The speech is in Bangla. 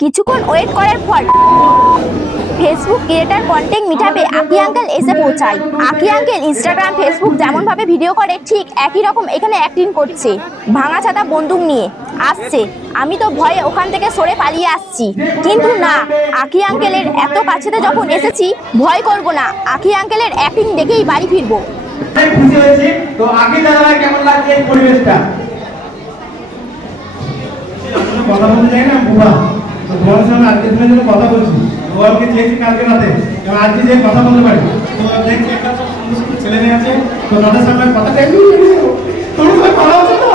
কিছুক্ষণ ওয়েট করার পর ফেসবুক ক্রিয়েটার কন্টেন্ট মিটাপে আকি আঙ্কেল এসে পৌঁছায়। আকি আঙ্কেল ইনস্টাগ্রাম ফেসবুক যেমন ভাবে ভিডিও করে ঠিক একই রকম এখানে অ্যাক্টিং করছে। ভাঙা ছাতা বন্দুক নিয়ে আসছে। আমি তো ভয়ে ওখান থেকে সরে পালিয়ে আসছি, কিন্তু না, আকি আঙ্কেলের এত কাছেতে যখন এসেছি ভয় করব না। আকি আঙ্কেলের অ্যাক্টিং দেখেই বাড়ি ফিরবো। খুশি হয়েছি। তো আগে দাদা কেমন লাগছে এই পরিবেশটা? কথা বলতে যাই না বুবা, তো তোমার সঙ্গে আজকে দিনের জন্য কথা বলছি। তোমাকে চেয়েছি কালকে রাতে, এবং আজকে যে কথা বলতে পারি। তো দেখছি একটা সুন্দর সুন্দর ছেলে মেয়ে আছে, তো তাদের সামনে কথা চাইছি। তোমার সাথে কথা হচ্ছে তো?